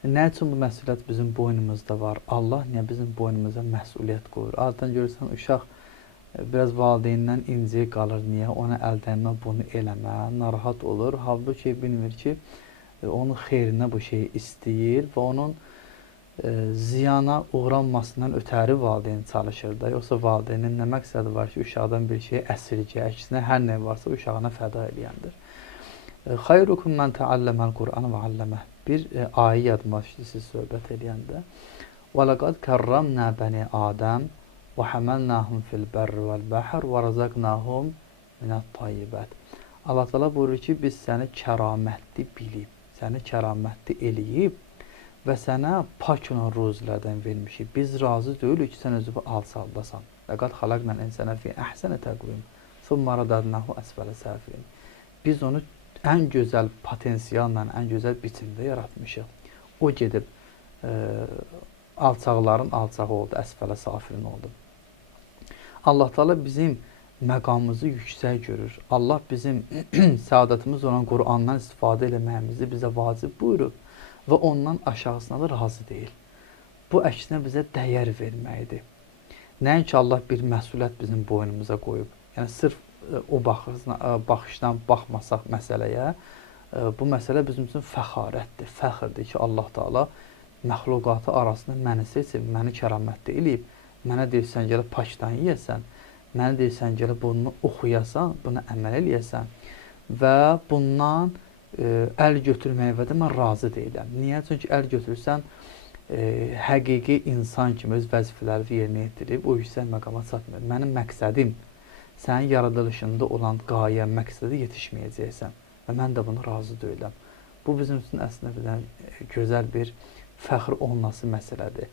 Nə üçün bu məsuliyyət bizim boynumuzda var? Allah niyə bizim boynumuza məsuliyyət qoyur? Adətən görürsən, uşaq biraz valideynindən incik qalır. Niyə? Ona əldən bunu eləmə, narahat olur. Halbuki bilmir ki, onun xeyrinə bu şeyi istəyir və onun ziyana uğranmasından ötəri valideyn çalışır da. Yoxsa valideynin nə məqsədi var ki, uşaqdan bir şeyi əsirgə, əksinə hər nə varsa uşağına fəda eləyəndir. Xeyrukum mən təalləməl Qur'an və alləmə. Bir ayə yadıma düşdü siz söhbət eləyəndə. Və laqad kərramnə bəni Adəm və həməlnəhum fil bərri vəl bəhr və razaqnahum minət tayyibət. Allah Teala buyurur ki, biz səni kəramətli bilib, səni kəramətli eləyib və sənə pak olan ruzilərdən vermişik. Biz razı deyilik ki, sən özünü alçaldasan. Laqad xalaqnal insana fi əhsəni təqvim. Summa radadnahu əsfələ safilin. Biz onu ən gözəl potensialla, ən gözəl biçimdə yaratmışıq. O gedib alçaqların alçağı oldu, əsfələ safilin oldu. Allah Teala bizim məqamımızı yüksək görür. Allah bizim səadətimiz olan Qur'andan istifadə eləməyimizi bizə vacib buyurub və ondan aşağısına da razı deyil. Bu əksinə bizə dəyər verməkdir. Nəinki Allah bir məsuliyyət bizim boynumuza qoyub. Yəni sırf o baxışdan baxmasaq məsələyə, bu məsələ bizim üçün fəxarətdir, fəxrdir ki, Allah Teala məxluqatı arasında məni seçib, məni kəramətli eləyib, mənə deyirsən gəlib pakdan yeyəsən, mənə deyirsən gəlib bunu oxuyasan, buna əməl eləyəsən və bundan əl götürməyə də mən razı deyiləm. Niyə? Çünki əl götürürsən, həqiqi insan kimi öz vəzifələri yerinə yetirib, o yüksək məqama çatmır. Mənim məqsədim sənin yaradılışında olan qayə, məqsədə yetişməyəcəksən və mən də bunu razı deyiləm. Bu bizim üçün əslində gözəl bir fəxr olması məsələdir.